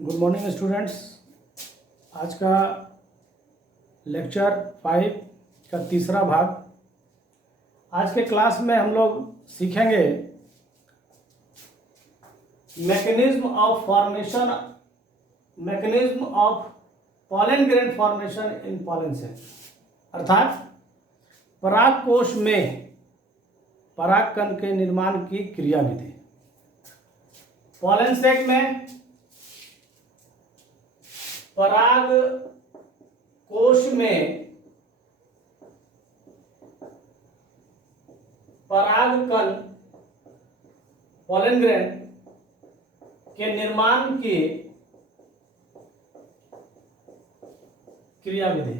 Good morning students. आज का lecture 5 का तीसरा भाग। आज के क्लास में हम लोग सीखेंगे mechanism of pollen grain formation in pollen sac, अर्थात परागकोश में परागकण के निर्माण की क्रिया विधि। पॉलन सेक में पराग कोश में परागकण पॉलन ग्रेन के निर्माण की क्रिया विधि।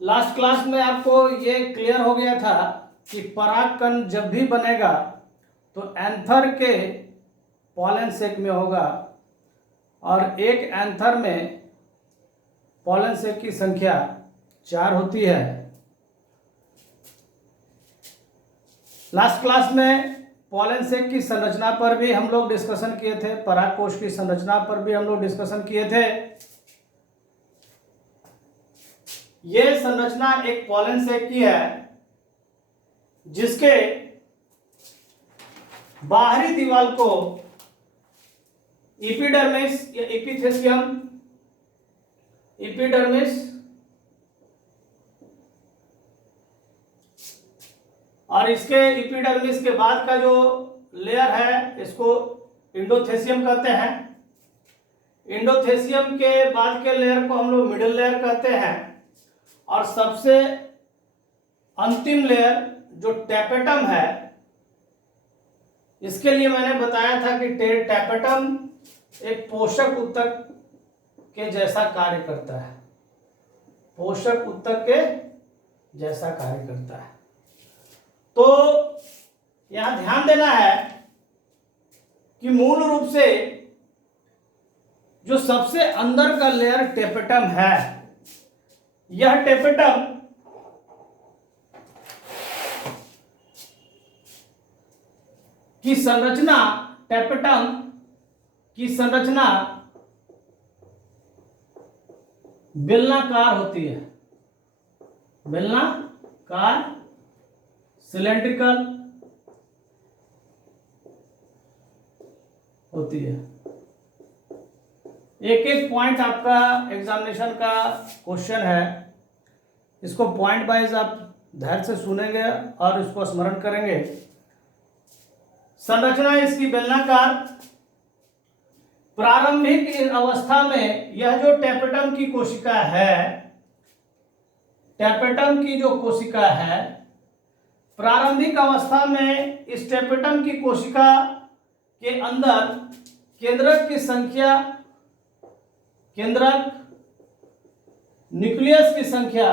लास्ट क्लास में आपको ये क्लियर हो गया था कि परागकण जब भी बनेगा तो एंथर के पॉलन सेक में होगा और एक एंथर में पॉलन सेक की संख्या 4 होती है। लास्ट क्लास में पॉलन सेक की संरचना पर भी हम लोग डिस्कशन किए थे, परागकोश की संरचना पर भी हम लोग डिस्कशन किए थे। यह संरचना एक पॉलन सेक की है जिसके बाहरी दीवार को एपिडर्मिस या एपिडर्मिस और इसके एपिडर्मिस के बाद का जो लेयर है इसको एंडोथेसियम कहते हैं। एंडोथेसियम के बाद के लेयर को हम लोग मिडिल लेयर कहते हैं और सबसे अंतिम लेयर जो टैपेटम है, इसके लिए मैंने बताया था कि टैपेटम एक पोषक ऊतक के जैसा कार्य करता है, पोषक ऊतक के जैसा कार्य करता है। तो यहां ध्यान देना है कि मूल रूप से जो सबसे अंदर का लेयर टैपेटम है, यह टैपेटम की संरचना, टैपेटम की संरचना बेलनाकार होती है, बेलनाकार, सिलेंड्रिकल होती है। एक एक पॉइंट आपका एग्जामिनेशन का क्वेश्चन है, इसको पॉइंट वाइज आप धैर्य से सुनेंगे और इसको स्मरण करेंगे। संरचना इसकी बेलनाकार। प्रारंभिक अवस्था में यह जो टैपेटम की कोशिका है, टैपेटम की जो कोशिका है, प्रारंभिक अवस्था में इस टैपेटम की कोशिका के अंदर केंद्रक की संख्या, केंद्रक न्यूक्लियस की संख्या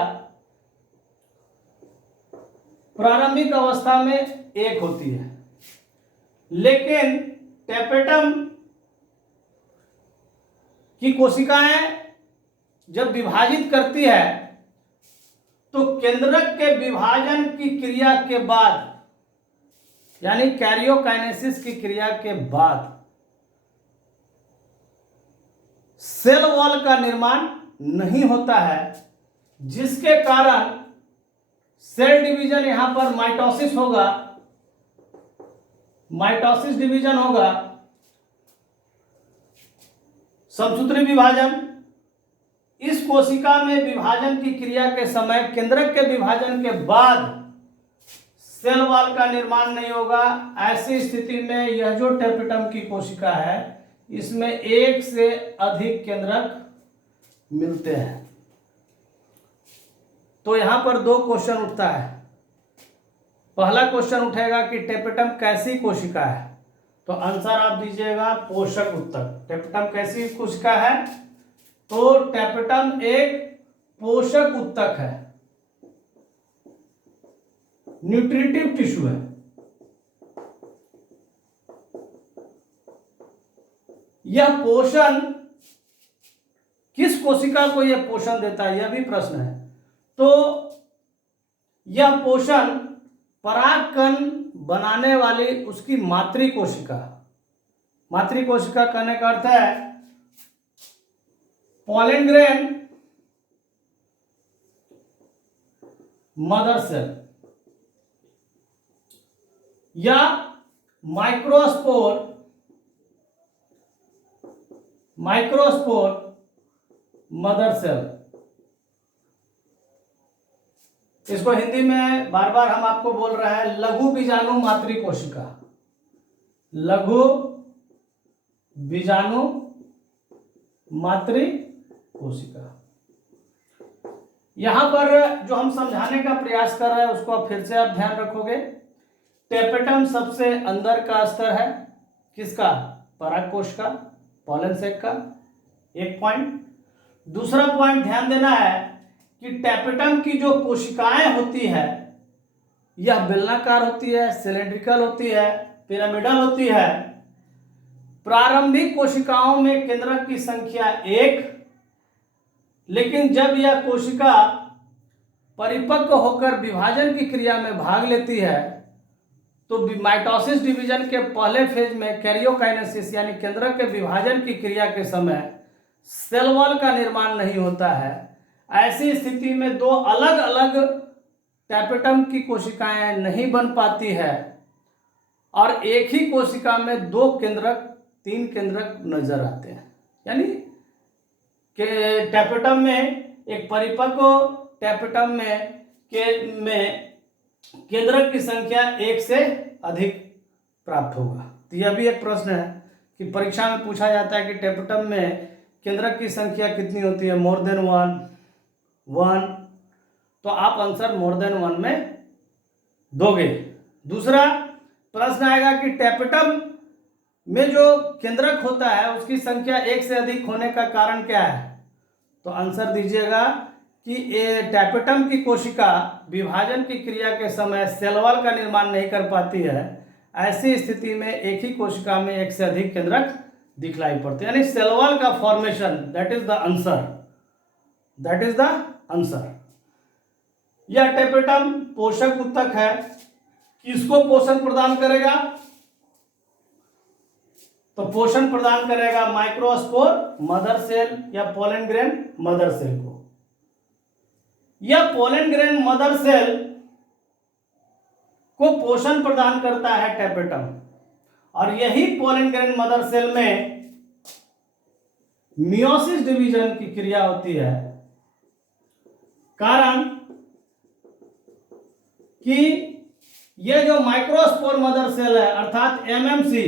प्रारंभिक अवस्था में 1 होती है। लेकिन टैपेटम की कोशिकाएं जब विभाजित करती है तो केंद्रक के विभाजन की क्रिया के बाद, यानी कैरियोकाइनेसिस की क्रिया के बाद सेल वॉल का निर्माण नहीं होता है, जिसके कारण सेल डिवीजन यहां पर माइटोसिस होगा, माइटोसिस डिवीजन होगा, समसूत्री विभाजन। इस कोशिका में विभाजन की क्रिया के समय केंद्रक के विभाजन के बाद सेल वॉल का निर्माण नहीं होगा। ऐसी स्थिति में यह जो टैपेटम की कोशिका है, इसमें 1 से अधिक केंद्रक मिलते हैं। तो यहां पर 2 क्वेश्चन उठता है। पहला क्वेश्चन उठेगा कि टैपेटम कैसी कोशिका है, तो आंसर आप दीजिएगा पोषक ऊतक। टैपेटम कैसी कोशिका है, तो टैपेटम एक पोषक ऊतक है, न्यूट्रिटिव टिश्यू है। यह पोषण किस कोशिका को यह पोषण देता है, यह भी प्रश्न है। तो यह पोषण परागकण बनाने वाली उसकी मातृ कोशिका, मातृ कोशिका कहने का अर्थ है पॉलन ग्रेन मदर सेल या माइक्रोस्पोर मदर सेल। इसको हिंदी में बार बार हम आपको बोल रहे हैं लघु बीजाणु मातृ कोशिका, लघु बीजाणु मातृ कोशिका। यहां पर जो हम समझाने का प्रयास कर रहे हैं उसको फिर से आप ध्यान रखोगे। टेपेटम सबसे अंदर का स्तर है, किसका? परागकोश का, पॉलन सेक का, एक पॉइंट। दूसरा पॉइंट ध्यान देना है कि टेपेटम की जो कोशिकाएं होती है यह बेलनाकार होती है, सिलेंड्रिकल होती है, पिरामिडल होती है। प्रारंभिक कोशिकाओं में केंद्रक की संख्या 1, लेकिन जब यह कोशिका परिपक्व होकर विभाजन की क्रिया में भाग लेती है तो माइटोसिस डिवीजन के पहले फेज में कैरियोकाइनेसिस यानी केंद्रक के विभाजन की क्रिया के समय सेल वॉल का निर्माण नहीं होता है। ऐसी स्थिति में दो अलग अलग टेपेटम की कोशिकाएं नहीं बन पाती है और एक ही कोशिका में 2 केंद्रक 3 केंद्रक नजर आते हैं। यानी कि टेपेटम में एक परिपक्व टेपेटम में केंद्रक की संख्या 1 से अधिक प्राप्त होगा। तो यह भी एक प्रश्न है कि परीक्षा में पूछा जाता है कि टेपेटम में केंद्रक की संख्या कितनी होती है? More than 1। तो आप आंसर मोर देन 1 में दोगे। दूसरा प्रश्न आएगा कि टेपेटम में जो केंद्रक होता है उसकी संख्या 1 से अधिक होने का कारण क्या है? तो आंसर दीजिएगा कि टेपेटम की कोशिका विभाजन की क्रिया के समय सेल वॉल का निर्माण नहीं कर पाती है। ऐसी स्थिति में एक ही कोशिका में 1 से अधिक केंद्रक दिखलाई पड़ते हैं, यानी सेल वॉल का formation. That is the answer. यह टेपेटम पोषक उत्तक है, किसको पोषण प्रदान करेगा? तो पोषण प्रदान करेगा माइक्रोस्पोर मदर सेल या पॉलन ग्रेन मदर सेल को। यह पॉलन ग्रेन मदर सेल को पोषण प्रदान करता है टेपेटम, और यही पॉलन ग्रेन मदर सेल में मियोसिस डिवीजन की क्रिया होती है। कारण कि यह जो माइक्रोस्पोर मदर सेल है अर्थात एमएमसी,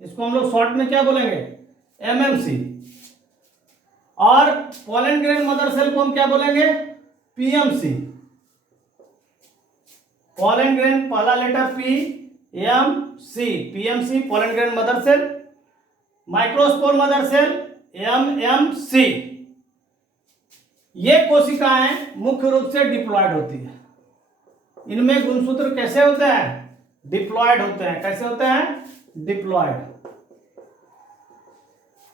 इसको हम लोग शॉर्ट में क्या बोलेंगे? एमएमसी। और पॉलन ग्रेन मदर सेल को हम क्या बोलेंगे? पीएमसी। पॉलन ग्रेन पहला letter P, M C, PMC pollen grain mother cell. Microspore mother cell MMC. ये कोशिकाएं मुख्य रूप से डिप्लॉयड होती है। इनमें गुणसूत्र कैसे होते हैं? डिप्लॉयड होते हैं। कैसे होते हैं? डिप्लॉयड।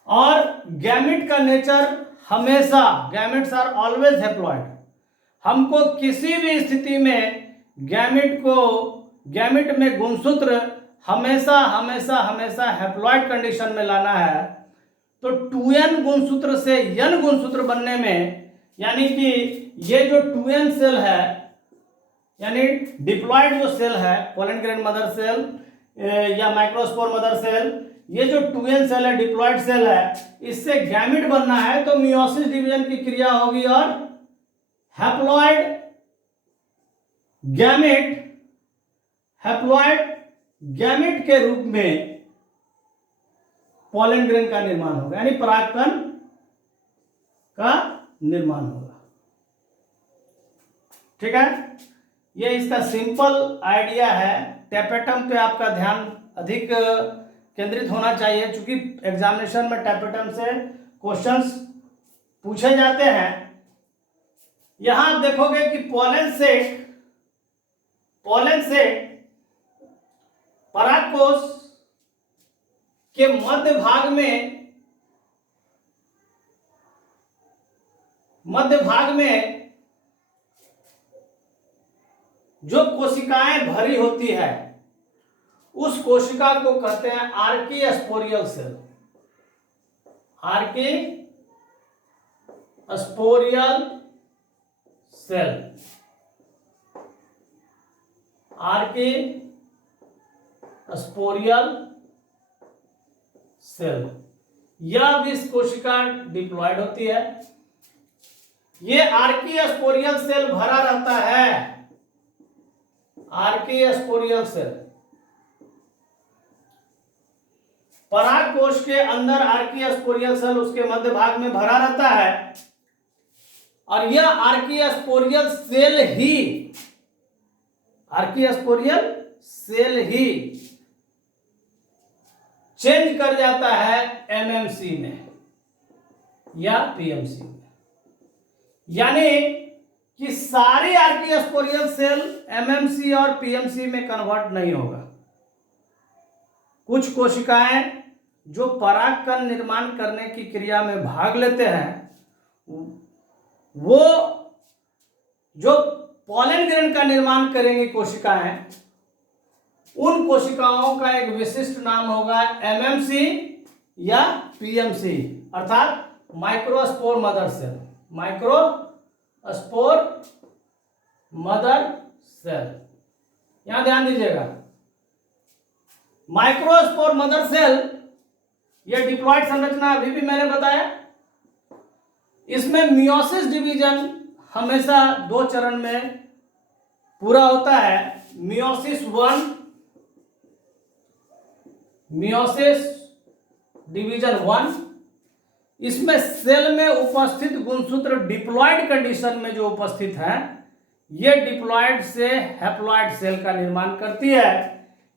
और गैमेट का नेचर हमेशा, गैमेट्स आर ऑलवेज हैप्लॉयड। हमको किसी भी स्थिति में गैमेट में गुणसूत्र हमेशा हमेशा हमेशा हैप्लॉयड कंडीशन में लाना है। तो 2n गुणसूत्र से n गुणसूत्र बनने में, यानी कि ये जो 2n सेल है, यानी डिप्लॉयड जो सेल है पॉलन ग्रेन मदर सेल या माइक्रोस्पोर मदर सेल, ये जो 2n सेल है, डिप्लॉयड सेल है, इससे गैमेट बनना है तो मियोसिस डिवीजन की क्रिया होगी और हैप्लॉयड गैमेट के रूप में पॉलन ग्रेन का निर्माण होगा, यानी परागकण का निर्माण होगा। ठीक है, ये इसका सिंपल आइडिया है। टेपेटम पे आपका ध्यान अधिक केंद्रित होना चाहिए, क्योंकि एग्जामिनेशन में टेपेटम से क्वेश्चंस पूछे जाते हैं। यहां आप देखोगे कि पॉलन से परागकोश के मध्य भाग में जो कोशिकाएं भरी होती है, उस कोशिका को कहते हैं archesporial cell. Archesporial cell, archesporial cell, यह भी कोशिका डिप्लॉयड होती है। ये आर्किस्पोरियल सेल भरा रहता है, आर्किस्पोरियल सेल पराग कोश के अंदर आर्किस्पोरियल सेल उसके मध्य भाग में भरा रहता है, और यह आर्किस्पोरियल सेल ही चेंज कर जाता है एमएमसी में या पीएमसी में। यानी कि सारी आर्किस्पोरियल सेल एमएमसी और पीएमसी में कन्वर्ट नहीं होगा। कुछ कोशिकाएं जो पराग कण निर्माण करने की क्रिया में भाग लेते हैं, वो जो पॉलन ग्रेन का निर्माण करेंगी कोशिकाएं, उन कोशिकाओं का एक विशिष्ट नाम होगा एमएमसी या पीएमसी, अर्थात microspore mother cell. Microspore mother cell, यहां ध्यान दीजिएगा। माइक्रोस्पोर मदर सेल, यह डिप्लॉयड संरचना अभी भी मैंने बताया। इसमें मियोसिस डिवीजन हमेशा 2 चरण में पूरा होता है। मियोसिस डिवीजन 1, इसमें सेल में उपस्थित गुणसूत्र डिप्लॉयड कंडीशन में जो उपस्थित है, ये डिप्लॉयड से हैप्लॉयड सेल का निर्माण करती है।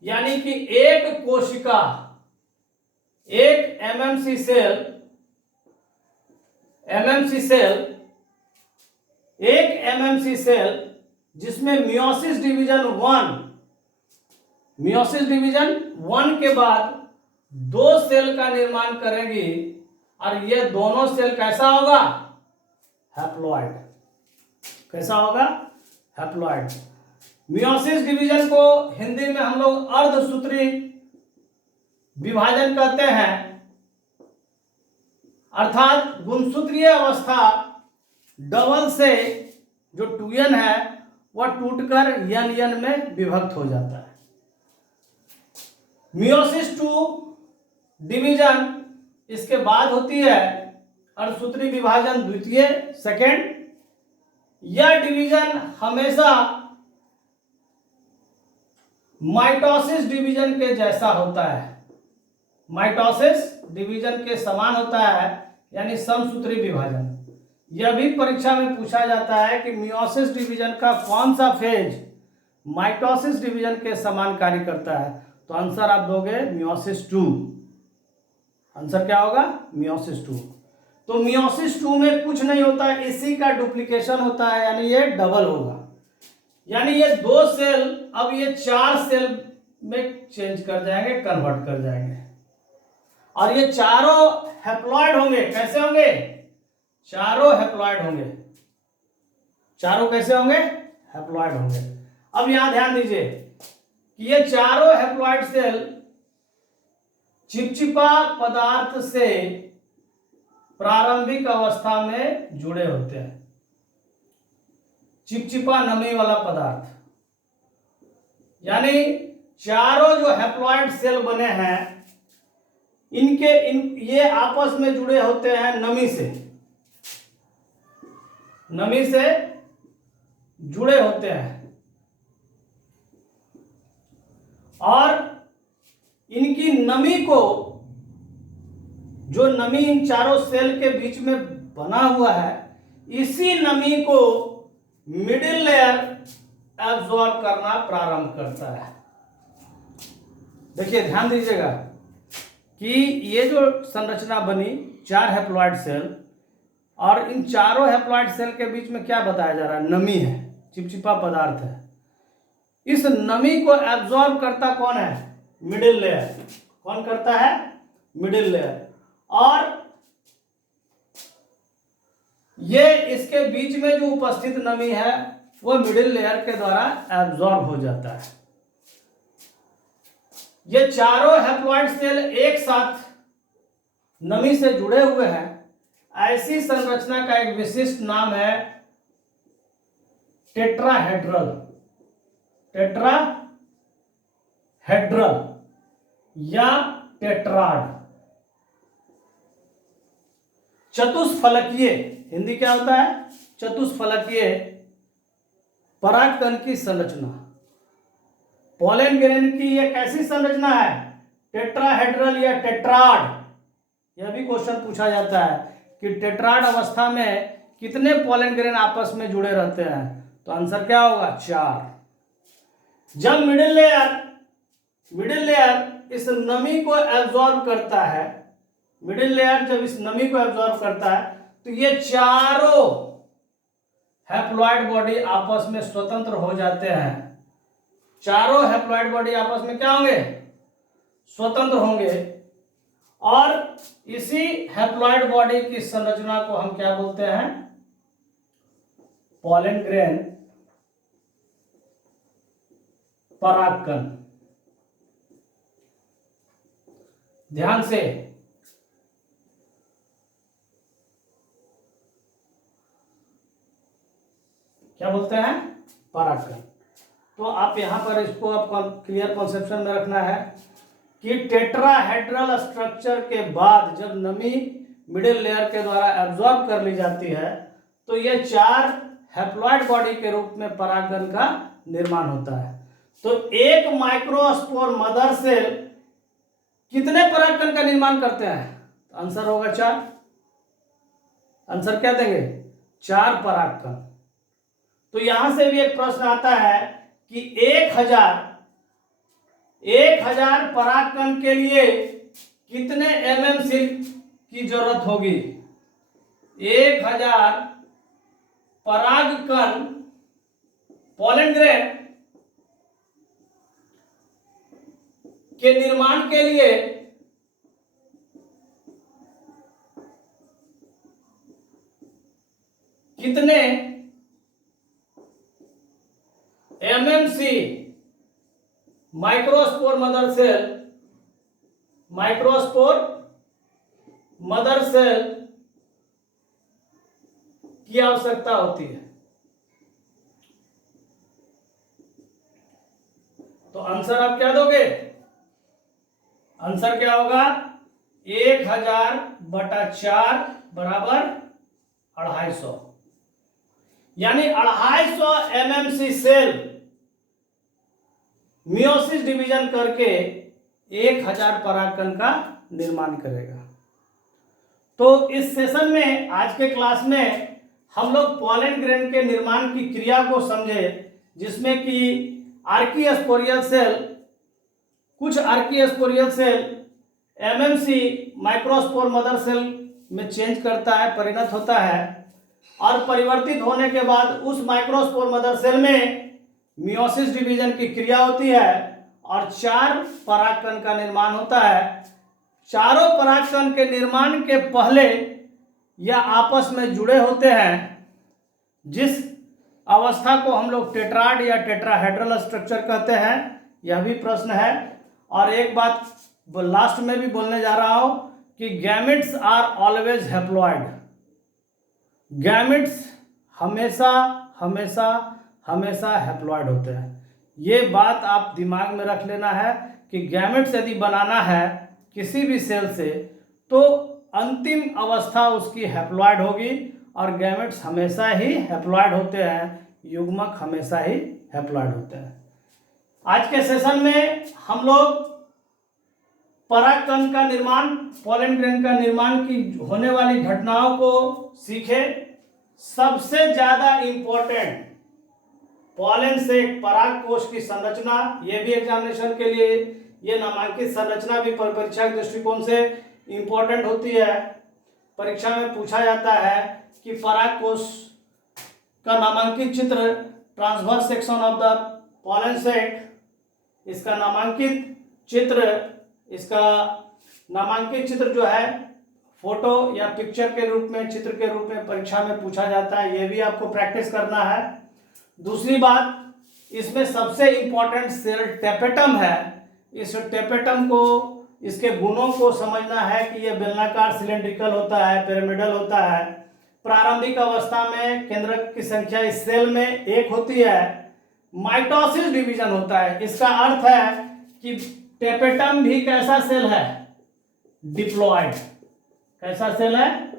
यानी कि एक कोशिका, एक एमएमसी सेल जिसमें मियोसिस डिवीजन 1 के बाद 2 सेल का निर्माण करेगी, और ये दोनों सेल कैसा होगा? हैप्लॉयड। कैसा होगा? हैप्लॉयड। मियोसिस डिवीजन को हिंदी में हम लोग अर्धसूत्री विभाजन कहते हैं, अर्थात गुणसूत्रीय अवस्था डबल से जो 2n है वह टूटकर n में विभक्त हो जाता है। मियोसिस 2 डिवीजन इसके बाद होती है अर्धसूत्री विभाजन द्वितीय, सेकेंड। यह डिवीजन हमेशा माइटोसिस डिवीजन के जैसा होता है, माइटोसिस डिवीजन के समान होता है, यानी समसूत्री विभाजन। यह भी परीक्षा में पूछा जाता है कि मियोसिस डिवीजन का कौन सा फेज माइटोसिस डिवीजन के समान कार्य करता है, तो आंसर आप दोगे मियोसिस 2। आंसर क्या होगा? मियोसिस 2। तो मियोसिस 2 में कुछ नहीं होता, इसी का डुप्लीकेशन होता है, यानी ये डबल होगा। यानी ये 2 सेल अब ये 4 सेल में चेंज कर जाएंगे, कन्वर्ट कर जाएंगे, और ये चारों हैप्लॉयड होंगे। कैसे होंगे? चारों हैप्लॉयड होंगे। चारों कैसे होंगे? हैप्लॉयड होंगे। अब यहां ध्यान दीजिए कि ये चारों हैप्लॉयड सेल चिपचिपा पदार्थ से प्रारंभिक अवस्था में जुड़े होते हैं। चिपचिपा नमी वाला पदार्थ, यानी चारों जो हैप्लॉयड सेल बने हैं ये आपस में जुड़े होते हैं नमी से जुड़े होते हैं, और इनकी नमी को, जो नमी इन चारों सेल के बीच में बना हुआ है, इसी नमी को मिडिल लेयर एब्जॉर्ब करना प्रारंभ करता है। देखिए ध्यान दीजिएगा कि ये जो संरचना बनी 4 हैप्लॉयड सेल, और इन चारों हैप्लॉयड सेल के बीच में क्या बताया जा रहा है? नमी है, चिपचिपा पदार्थ है। इस नमी को एब्जॉर्ब करता कौन है? Middle layer. कौन करता है? Middle layer. और ये इसके बीच में जो उपस्थित नमी है वह मिडिल लेयर के द्वारा एब्जॉर्ब हो जाता है। ये चारों हैप्लॉइड सेल एक साथ नमी से जुड़े हुए हैं, ऐसी संरचना का एक विशिष्ट नाम है टेट्राहेड्रल। टेट्राहेड्रल या टेट्राड। चतुष्फलकीय, हिंदी क्या होता है? चतुष्फलकीय परागकण की संरचना। पॉलन ग्रेन की यह कैसी संरचना है? टेट्राहेड्रल या टेट्राड। यह भी क्वेश्चन पूछा जाता है कि टेट्राड अवस्था में कितने पॉलन ग्रेन आपस में जुड़े रहते हैं, तो आंसर क्या होगा? 4। जब मिडिल लेयर इस नमी को एब्जॉर्ब करता है, मिडिल लेयर जब इस नमी को एब्जॉर्ब करता है, तो ये चारों हैप्लॉइड बॉडी आपस में स्वतंत्र हो जाते हैं। चारों हैप्लॉइड बॉडी आपस में क्या होंगे? स्वतंत्र होंगे। और इसी हैप्लॉइड बॉडी की संरचना को हम क्या बोलते हैं? पॉलन ग्रेन परागकण। ध्यान से क्या बोलते हैं? परागकण। तो आप यहां पर इसको आपको क्लियर कॉन्सेप्शन में रखना है कि टेट्राहेड्रल स्ट्रक्चर के बाद जब नमी मिडिल लेयर के द्वारा एब्जॉर्ब कर ली जाती है, तो ये 4 हैप्लॉइड बॉडी के रूप में परागकण का निर्माण होता है। तो एक माइक्रोस्पोर मदर सेल कितने परागकण का निर्माण करते हैं? आंसर होगा 4। आंसर क्या देंगे? 4 परागकण। तो यहां से भी एक प्रश्न आता है कि 1000 परागकण के लिए कितने सिल्क की जरूरत होगी? 1000 परागकण पॉलन ग्रेन के निर्माण के लिए कितने एमएमसी माइक्रोस्पोर मदर सेल की आवश्यकता होती है? तो आंसर आप क्या दोगे? आंसर क्या होगा? 1000/4 बराबर 250, यानी 250 एमएमसी सेल मियोसिस डिवीजन करके 1000 परागकण का निर्माण करेगा। तो इस सेशन में, आज के क्लास में हम लोग पॉलन ग्रेन के निर्माण की क्रिया को समझे, जिसमें कि कुछ archesporial cell MMC microspore mother cell में चेंज करता है, परिणत होता है, और परिवर्तित होने के बाद उस माइक्रोस्पोर मदर सेल में मियोसिस डिवीजन की क्रिया होती है और 4 परागकण का निर्माण होता है। चारों परागकण के निर्माण के पहले यह आपस में जुड़े होते हैं, जिस अवस्था को हम लोग टेट्राड या टेट्राहेड्रल स्ट्रक्चर कहते हैं। यह भी प्रश्न है। और एक बात लास्ट में भी बोलने जा रहा हूं कि gametes are always haploid. Gametes हमेशा हमेशा हमेशा हैप्लॉइड होते हैं। ये बात आप दिमाग में रख लेना है कि गैमेट्स यदि बनाना है किसी भी सेल से, तो अंतिम अवस्था उसकी हैप्लॉइड होगी, और गैमेट्स हमेशा ही हैप्लॉइड होते हैं, युग्मक हमेशा ही हैप्लॉइड होते हैं। आज के सेशन में हम लोग परागकण का निर्माण, पॉलन ग्रेन का निर्माण की होने वाली घटनाओं को सीखे। सबसे ज्यादा इंपॉर्टेंट पॉलन से पराग कोश की संरचना, ये भी एग्जामिनेशन के लिए ये नामांकित संरचना भी परीक्षा के दृष्टिकोण से इंपॉर्टेंट होती है। परीक्षा में पूछा जाता है कि पराग कोश का नामांकित चित्र, transverse section of the pollen sac, इसका नामांकित चित्र जो है फोटो या पिक्चर के रूप में, चित्र के रूप में परीक्षा में पूछा जाता है। ये भी आपको प्रैक्टिस करना है। दूसरी बात, इसमें सबसे इंपॉर्टेंट सेल टेपेटम है। इस टेपेटम को, इसके गुणों को समझना है कि यह बेलनाकार सिलेंड्रिकल होता है, पिरामिडल होता है। प्रारंभिक अवस्था में केंद्रक की संख्या इस सेल में 1 होती है। माइटोसिस डिवीजन होता है। इसका अर्थ है कि टेपेटम भी कैसा सेल है? डिप्लॉयड। कैसा सेल है?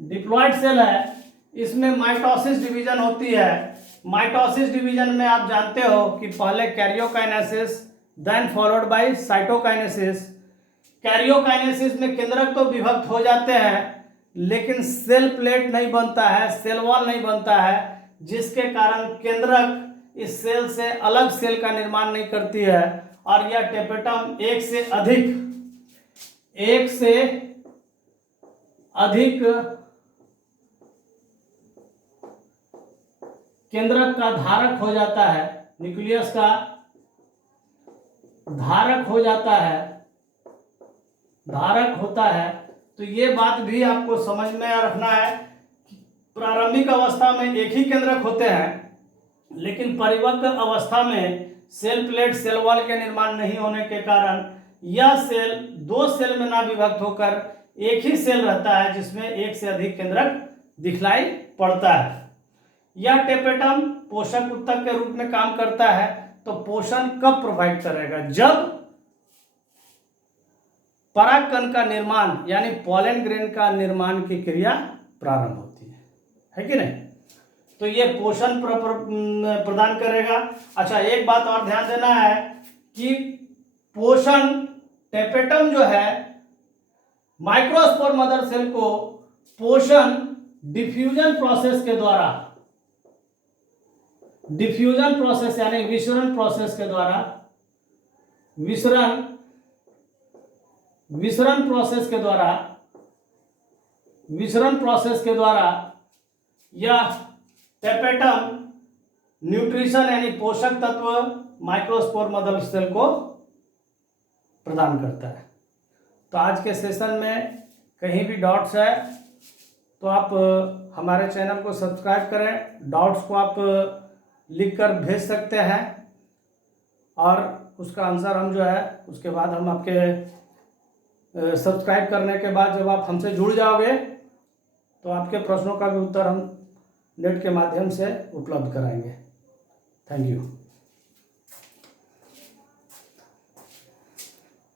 डिप्लॉयड सेल है। इसमें माइटोसिस डिवीजन होती है। माइटोसिस डिवीजन में आप जानते हो कि पहले karyokinesis, then followed by cytokinesis. Karyokinesis में केंद्रक तो विभक्त हो जाते हैं, लेकिन सेल प्लेट नहीं बनता है, सेल वॉल नहीं बनता है, जिसके कारण केंद्रक इस सेल से अलग सेल का निर्माण नहीं करती है और यह टेपेटम एक से अधिक केंद्रक का धारक हो जाता है, न्यूक्लियस का धारक हो जाता है, धारक होता है। तो ये बात भी आपको समझ में रखना है। प्रारंभिक अवस्था में एक ही केंद्रक होते हैं, लेकिन परिपक्व अवस्था में सेल प्लेट, सेल वॉल के निर्माण नहीं होने के कारण यह सेल 2 सेल में ना विभक्त होकर एक ही सेल रहता है, जिसमें एक से अधिक केंद्रक दिखलाई पड़ता है। यह टेपेटम पोषक उत्तक के रूप में काम करता है। तो पोषण कब प्रोवाइड करेगा? जब परागकण का निर्माण यानी पॉलन ग्रेन का निर्माण की क्रिया प्रारंभ होती है कि नहीं? तो ये पोषण प्रदान करेगा। अच्छा, एक बात और ध्यान देना है कि पोषण टेपेटम जो है माइक्रोस्पोर मदर सेल को पोषण डिफ्यूजन प्रोसेस के द्वारा, डिफ्यूजन प्रोसेस यानी विसरण प्रोसेस के द्वारा, विसरण प्रोसेस के द्वारा यह टेपेटम न्यूट्रिशन यानी पोषक तत्व माइक्रोस्पोर मदर सेल को प्रदान करता है। तो आज के सेशन में कहीं भी डाउट्स है तो आप हमारे चैनल को सब्सक्राइब करें। डाउट्स को आप लिख कर भेज सकते हैं और उसका आंसर हम जो है उसके बाद हम आपके सब्सक्राइब करने के बाद जब आप हमसे जुड़ जाओगे तो आपके प्रश्नों का भी उत्तर हम नेट के माध्यम से उपलब्ध कराएंगे। Thank you.